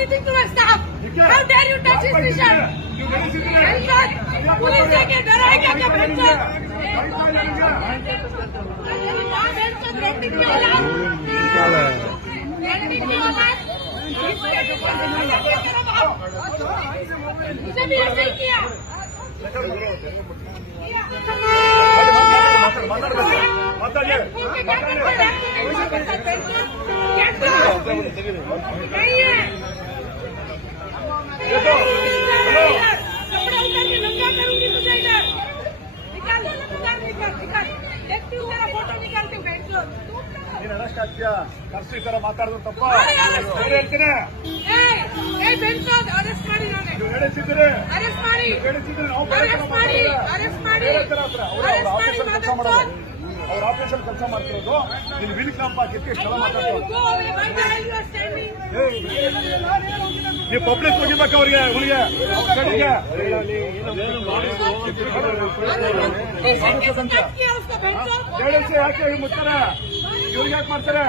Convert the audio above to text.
anything to my staff. How dare you touch his vision? Police के डराएगा क्या बच्चा? मुझे भी ऐसे ही किया। नहीं है कपड़ा उतार के नंगा करूंगी तुझे इधर निकाल निकाल देखती हूँ तेरा फोटो निकालती हूँ ನೀನು ಅರೆಸ್ಟ್ ಆಗ್ತೀಯಾ ಕರ್ಸಿ ತರ ಮಾತಾಡೋದು ತಪ್ಪ ಹೇಳ್ತೀನಿ ಅರೆಸ್ಟ್ ಮಾಡಿ ನಾನೇ ಹೇಳಿಸಿದ್ರೆ ಅರೆಸ್ಟ್ ಮಾಡಿ ಅವ್ರ ಆಪರೇಷನ್ ಕೆಲಸ ಮಾಡ್ತಿರೋದು ನೀನು ವಿಲ್ ಕ್ಲಾಂಪ್ ಹಾಕಿದ್ದಕ್ಕೆ ಇಷ್ಟೆಲ್ಲ ಮಾತಾಡ್ತಾರೆ ನೀವು ಪಬ್ಲಿಕ್ ಹೋಗಿಬೇಕು ಅವ್ರಿಗೆ ಹುಲಿಗೆ ಹೇಳಿಸಿ ಯಾಕೆ ಮುಚ್ತಾರೆ ಇವ್ರಿಗೆ ಯಾಕೆ ಮಾಡ್ತಾರೆ